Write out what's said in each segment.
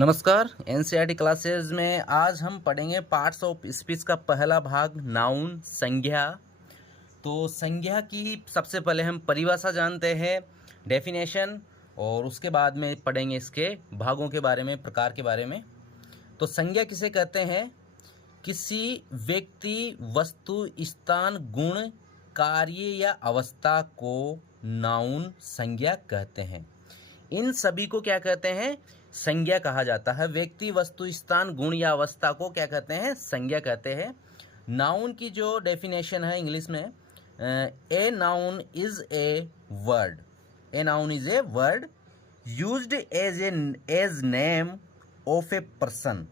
नमस्कार। NCERT classes में आज हम पढ़ेंगे पार्ट्स ऑफ स्पीच का पहला भाग नाउन संज्ञा। तो संज्ञा की सबसे पहले हम परिभाषा जानते हैं, डेफिनेशन, और उसके बाद में पढ़ेंगे इसके भागों के बारे में, प्रकार के बारे में। तो संज्ञा किसे कहते हैं? किसी व्यक्ति, वस्तु, स्थान, गुण, कार्य या अवस्था को नाउन संज्ञा कहते हैं। इन सभी को क्या कहते हैं? संज्ञा कहा जाता है। व्यक्ति, वस्तु, स्थान, गुण या अवस्था को क्या कहते हैं? संज्ञा कहते हैं। नाउन की जो डेफिनेशन है इंग्लिश में, a noun is a word. A noun is a word used as name of a person.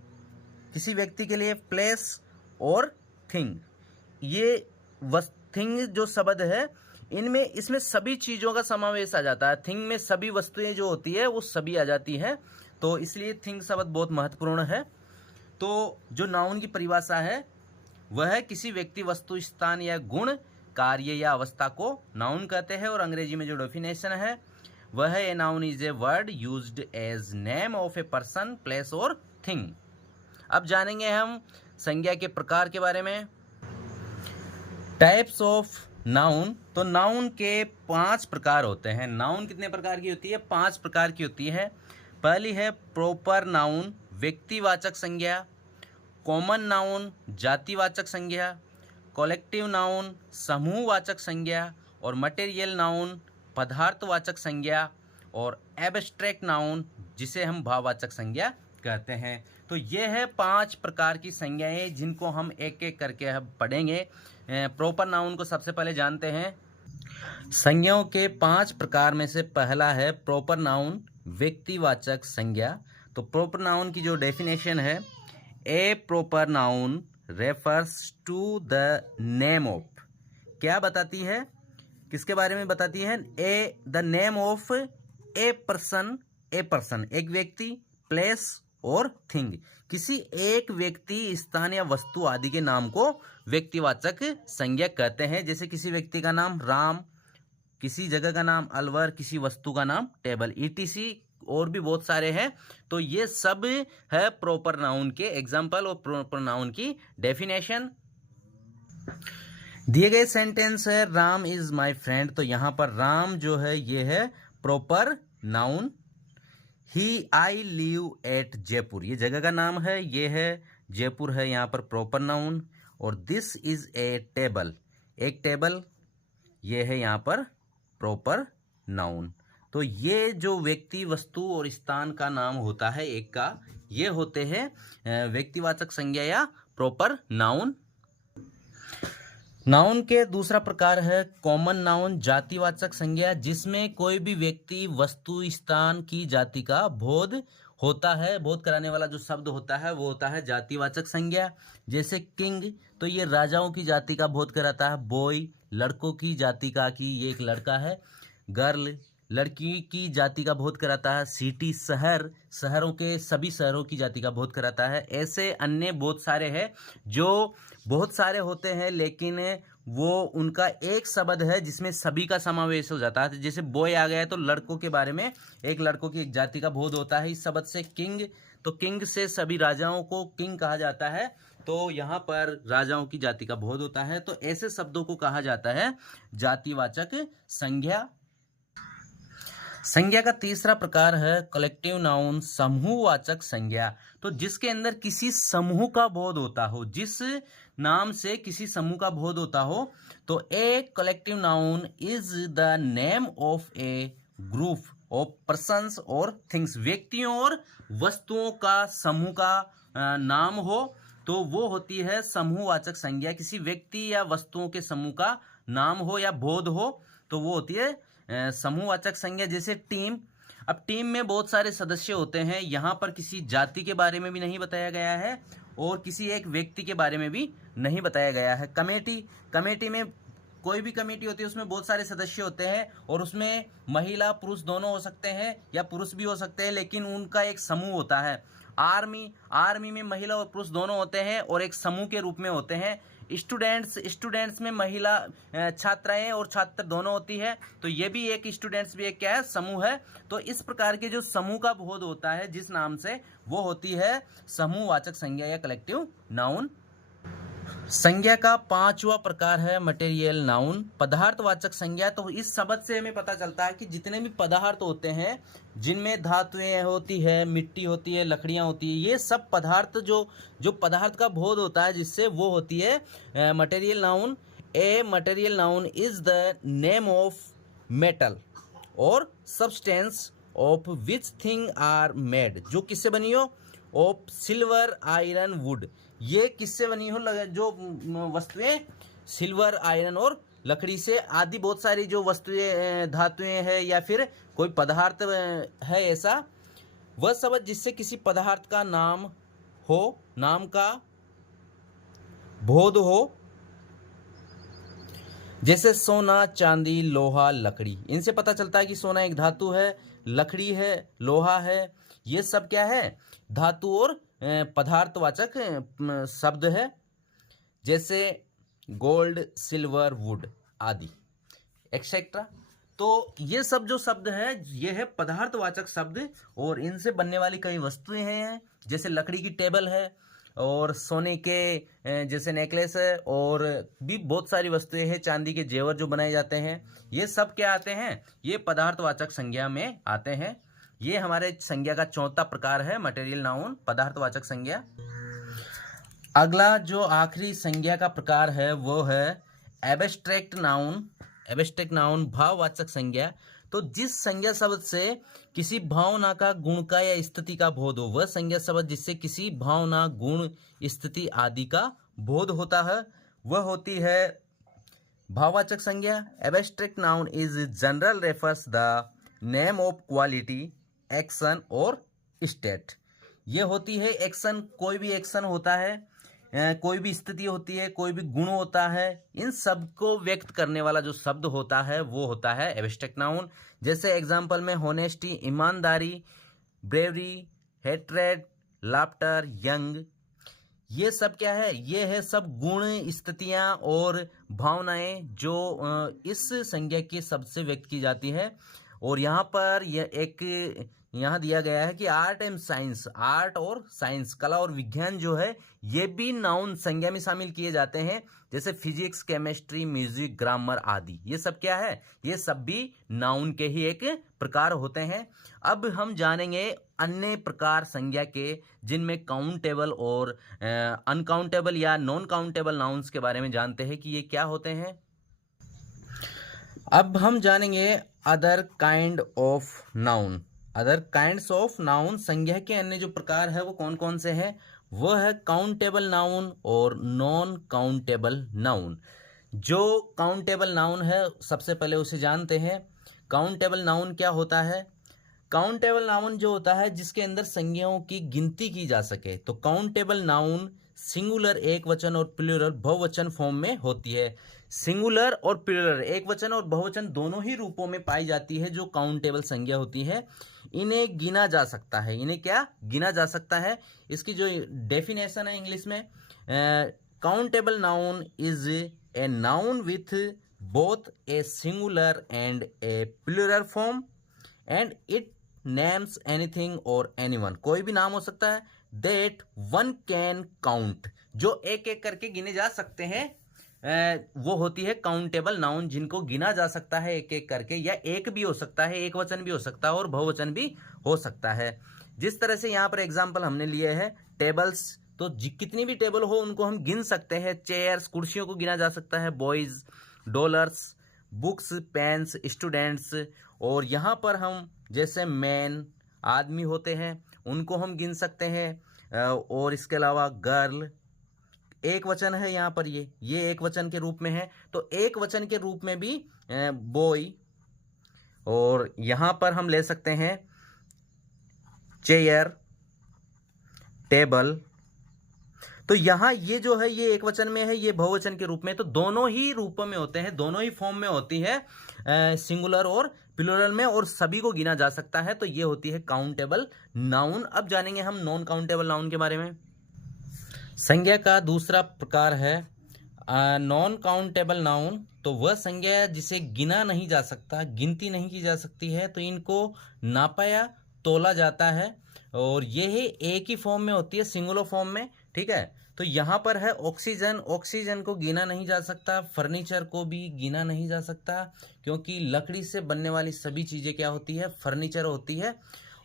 किसी व्यक्ति के लिए प्लेस और थिंग, ये थिंग जो शब्द है इसमें सभी चीज़ों का समावेश आ जाता है। थिंग में सभी वस्तुएं जो होती है वो सभी आ जाती है, तो इसलिए थिंग शब्द बहुत महत्वपूर्ण है। तो जो नाउन की परिभाषा है वह है किसी व्यक्ति, वस्तु, स्थान या गुण, कार्य या अवस्था को नाउन कहते हैं। और अंग्रेजी में जो डेफिनेशन है वह है a noun is a word used as name of a person, place और थिंग। अब जानेंगे हम संज्ञा के प्रकार के बारे में। Types of noun. तो नाउन के 5 प्रकार होते हैं। नाउन कितने प्रकार की होती है? 5 प्रकार की होती है। पहली है प्रॉपर नाउन, व्यक्तिवाचक संज्ञा। कॉमन नाउन, जातिवाचक संज्ञा। कलेक्टिव नाउन, समूहवाचक संज्ञा। और मटेरियल नाउन, पदार्थवाचक संज्ञा। और एब्स्ट्रैक्ट नाउन, जिसे हम भाववाचक संज्ञा कहते हैं। तो ये है 5 प्रकार की संज्ञाएं जिनको हम एक एक करके अब पढ़ेंगे। प्रॉपर नाउन को सबसे पहले जानते हैं। संज्ञाओं के 5 प्रकार में से पहला है प्रॉपर नाउन, व्यक्तिवाचक संज्ञा। तो प्रॉपर नाउन की जो डेफिनेशन है, a proper noun refers to the name of. क्या बताती है? किसके बारे में बताती है? The name of a person, एक व्यक्ति, प्लेस और थिंग। किसी एक व्यक्ति, स्थान या वस्तु आदि के नाम को व्यक्तिवाचक संज्ञा कहते हैं। जैसे किसी व्यक्ति का नाम राम, किसी जगह का नाम अलवर, किसी वस्तु का नाम टेबल, ईटीसी और भी बहुत सारे हैं। तो ये सब है प्रॉपर नाउन के एग्जाम्पल और प्रॉपर नाउन की डेफिनेशन। दिए गए सेंटेंस है राम इज माई फ्रेंड। तो यहां पर राम जो है ये है proper noun. I live at Jaipur, ये जगह का नाम है, ये है जयपुर है यहाँ पर प्रॉपर नाउन। और दिस इज ए टेबल, एक टेबल, ये है यहाँ पर प्रॉपर नाउन। तो ये जो व्यक्ति, वस्तु और स्थान का नाम होता है एक का, ये होते हैं व्यक्तिवाचक संज्ञा या प्रॉपर नाउन। नाउन के दूसरा प्रकार है कॉमन नाउन, जातिवाचक संज्ञा, जिसमें कोई भी व्यक्ति, वस्तु, स्थान की जाति का बोध होता है। बोध कराने वाला जो शब्द होता है वो होता है जातिवाचक संज्ञा। जैसे किंग, तो ये राजाओं की जाति का बोध कराता है। बॉय, लड़कों की जाति का, कि ये एक लड़का है। गर्ल, लड़की की जाति का बोध कराता है। सिटी, शहर, शहरों के सभी शहरों की जाति का बोध कराता है। ऐसे अन्य बहुत सारे हैं जो बहुत सारे होते हैं, लेकिन वो उनका एक शब्द है जिसमें सभी का समावेश हो जाता है। जैसे बॉय आ गया है तो लड़कों के बारे में, एक लड़कों की एक जाति का बोध होता है इस शब्द से। किंग, तो किंग से सभी राजाओं को किंग कहा जाता है, तो यहाँ पर राजाओं की जाति का बोध होता है। तो ऐसे शब्दों को कहा जाता है जातिवाचक संज्ञा। संज्ञा का तीसरा प्रकार है कलेक्टिव नाउन, समूहवाचक संज्ञा। तो जिसके अंदर किसी समूह का बोध होता हो, जिस नाम से किसी समूह का बोध होता हो, तो a collective noun is the name of A group of persons और थिंग्स। व्यक्तियों और वस्तुओं का समूह का नाम हो तो वो होती है समूहवाचक संज्ञा। किसी व्यक्ति या वस्तुओं के समूह का नाम हो या बोध हो तो वो होती है समूहवाचक संज्ञा। जैसे टीम, अब टीम में बहुत सारे सदस्य होते हैं, यहाँ पर किसी जाति के बारे में भी नहीं बताया गया है और किसी एक व्यक्ति के बारे में भी नहीं बताया गया है। कमेटी, कमेटी में कोई भी कमेटी होती है उसमें बहुत सारे सदस्य होते हैं और उसमें महिला पुरुष दोनों हो सकते हैं या पुरुष भी हो सकते हैं, लेकिन उनका एक समूह होता है। आर्मी, आर्मी में महिला और पुरुष दोनों होते हैं और एक समूह के रूप में होते हैं। स्टूडेंट्स में महिला छात्राएं और छात्र दोनों होती है, तो ये भी एक स्टूडेंट्स भी एक क्या है, समूह है। तो इस प्रकार के जो समूह का बोध होता है जिस नाम से, वो होती है समूहवाचक संज्ञा या कलेक्टिव नाउन। संज्ञा का पांचवा प्रकार है मटेरियल नाउन, पदार्थवाचक संज्ञा। तो इस शब्द से हमें पता चलता है कि जितने भी पदार्थ होते हैं जिनमें धातुएं होती है, मिट्टी होती है, लकड़ियां होती है, ये सब पदार्थ जो पदार्थ का बोध होता है जिससे, वो होती है material noun. A material noun is the name of metal और substance of which thing are made, जो किससे बनी हो, ऑफ सिल्वर आयरन वुड, ये किससे बनी हो, जो वस्तुएं सिल्वर आयरन और लकड़ी से, आदि बहुत सारी जो वस्तुएं धातुएं हैं या फिर कोई पदार्थ है ऐसा, वह शब्द जिससे किसी पदार्थ का नाम हो, नाम का बोध हो, जैसे सोना, चांदी, लोहा, लकड़ी। इनसे पता चलता है कि सोना एक धातु है, लकड़ी है, लोहा है, ये सब क्या है, धातु और पदार्थवाचक शब्द है, जैसे गोल्ड, सिल्वर, वुड आदि एक्सेट्रा। तो ये सब जो शब्द है ये है पदार्थवाचक शब्द, और इनसे बनने वाली कई वस्तुएं हैं, जैसे लकड़ी की टेबल है और सोने के जैसे नेकलेस है, और भी बहुत सारी वस्तुएं हैं, चांदी के जेवर जो बनाए जाते हैं, ये सब क्या आते हैं, ये पदार्थवाचक संज्ञा में आते हैं। ये हमारे संज्ञा का चौथा प्रकार है मटेरियल नाउन, पदार्थवाचक संज्ञा। अगला जो आखिरी संज्ञा का प्रकार है वो है एब्स्ट्रैक्ट नाउन। एब्स्ट्रैक्ट नाउन भाववाचक संज्ञा। तो जिस संज्ञा शब्द से किसी भावना का, गुण का या स्थिति का बोध हो, वह संज्ञा शब्द जिससे किसी भावना, गुण, स्थिति आदि का बोध होता है, वह होती है भाववाचक संज्ञा। Abstract noun is general refers the name of quality, action और स्टेट। ये होती है एक्शन, कोई भी एक्शन होता है, कोई भी स्थिति होती है, कोई भी गुण होता है, इन सब को व्यक्त करने वाला जो शब्द होता है वो होता है एब्स्ट्रैक्ट नाउन। जैसे एग्जांपल में होनेस्टी, ईमानदारी, ब्रेवरी, हेट्रेड, लाफ्टर, यंग, ये सब क्या है, ये है सब गुण, स्थितियां और भावनाएं जो इस संज्ञा के शब्द से व्यक्त की जाती है। और यहाँ पर यहाँ दिया गया है कि आर्ट एंड साइंस, आर्ट और साइंस, कला और विज्ञान जो है, ये भी नाउन संज्ञा में शामिल किए जाते हैं, जैसे फिजिक्स, केमिस्ट्री, म्यूजिक, ग्रामर आदि। ये सब क्या है, ये सब भी नाउन के ही एक प्रकार होते हैं। अब हम जानेंगे अन्य प्रकार संज्ञा के, जिनमें काउंटेबल और अनकाउंटेबल या नॉन काउंटेबल नाउन्स के बारे में जानते हैं कि ये क्या होते हैं। अब हम जानेंगे other kind of noun. Other kinds of noun, संज्ञा के अन्य जो प्रकार है वो कौन कौन से हैं, वो है काउंटेबल नाउन और नॉन काउंटेबल नाउन। जो काउंटेबल नाउन है सबसे पहले उसे जानते हैं। काउंटेबल नाउन क्या होता है, काउंटेबल नाउन जो होता है जिसके अंदर संज्ञाओं की गिनती की जा सके। तो काउंटेबल नाउन सिंगुलर एक वचन और प्लूरल बहुवचन फॉर्म में होती है। सिंगुलर और प्लूरल एक वचन और बहुवचन दोनों ही रूपों में पाई जाती है जो काउंटेबल संज्ञा होती है। इन्हें गिना जा सकता है, इन्हें क्या गिना जा सकता है। इसकी जो डेफिनेशन है इंग्लिश में, countable noun is a noun with both a singular and a plural form and it names anything और एनीवन। कोई भी नाम हो सकता है that one can count, जो एक एक करके गिने जा सकते हैं, वो होती है काउंटेबल नाउन, जिनको गिना जा सकता है एक एक करके, या एक भी हो सकता है, एक वचन भी हो सकता है और बहुवचन भी हो सकता है। जिस तरह से यहाँ पर एग्जाम्पल हमने लिए है टेबल्स, तो कितनी भी टेबल हो उनको हम गिन सकते हैं। चेयर्स, कुर्सियों को गिना जा सकता है। Boys, dollars, books, pens, students, और यहाँ पर हम जैसे मैन, आदमी होते हैं, उनको हम गिन सकते हैं। और इसके अलावा गर्ल एक वचन है, यहाँ पर ये एक वचन के रूप में है, तो एक वचन के रूप में भी बॉय। और यहाँ पर हम ले सकते हैं चेयर, टेबल। तो यहाँ ये जो है ये एक वचन में है, ये बहुवचन के रूप में, तो दोनों ही रूपों में होते हैं, दोनों ही फॉर्म में होती है, सिंगुलर और प्लूरल में, और सभी को गिना जा सकता है। तो ये होती है काउंटेबल नाउन। अब जानेंगे हम नॉन काउंटेबल नाउन के बारे में। संज्ञा का दूसरा प्रकार है नॉन काउंटेबल नाउन, तो वह संज्ञा जिसे गिना नहीं जा सकता, गिनती नहीं की जा सकती है, तो इनको नापा या तोला जाता है। और ये ही एक ही फॉर्म में होती है, सिंगुलर फॉर्म में, ठीक है। तो यहाँ पर है ऑक्सीजन, ऑक्सीजन को गिना नहीं जा सकता, फर्नीचर को भी गिना नहीं जा सकता, क्योंकि लकड़ी से बनने वाली सभी चीज़ें क्या होती है, फर्नीचर होती है।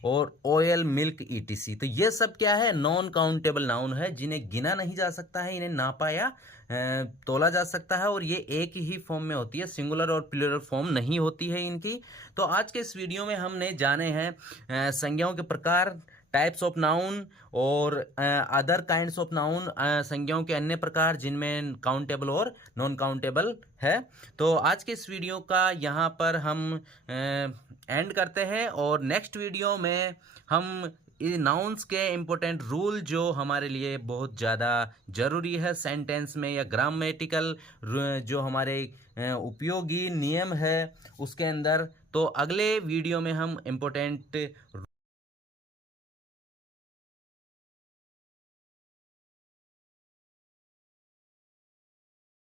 और ऑयल, मिल्क, ईटीसी, तो ये सब क्या है, नॉन काउंटेबल नाउन है, जिन्हें गिना नहीं जा सकता है, इन्हें नापा या तोला जा सकता है, और ये एक ही फॉर्म में होती है, सिंगुलर और प्लूरल फॉर्म नहीं होती है इनकी। तो आज के इस वीडियो में हमने जाने हैं संज्ञाओं के प्रकार, टाइप्स ऑफ नाउन, और अदर काइंड्स ऑफ नाउन, संज्ञाओं के अन्य प्रकार जिनमें काउंटेबल और नॉन काउंटेबल है। तो आज के इस वीडियो का यहाँ पर हम एंड करते हैं, और नेक्स्ट वीडियो में हम नाउन्स के इम्पोर्टेंट रूल जो हमारे लिए बहुत ज़्यादा ज़रूरी है सेंटेंस में, या ग्रामेटिकल जो हमारे उपयोगी नियम है उसके अंदर, तो अगले वीडियो में हम इम्पोर्टेंट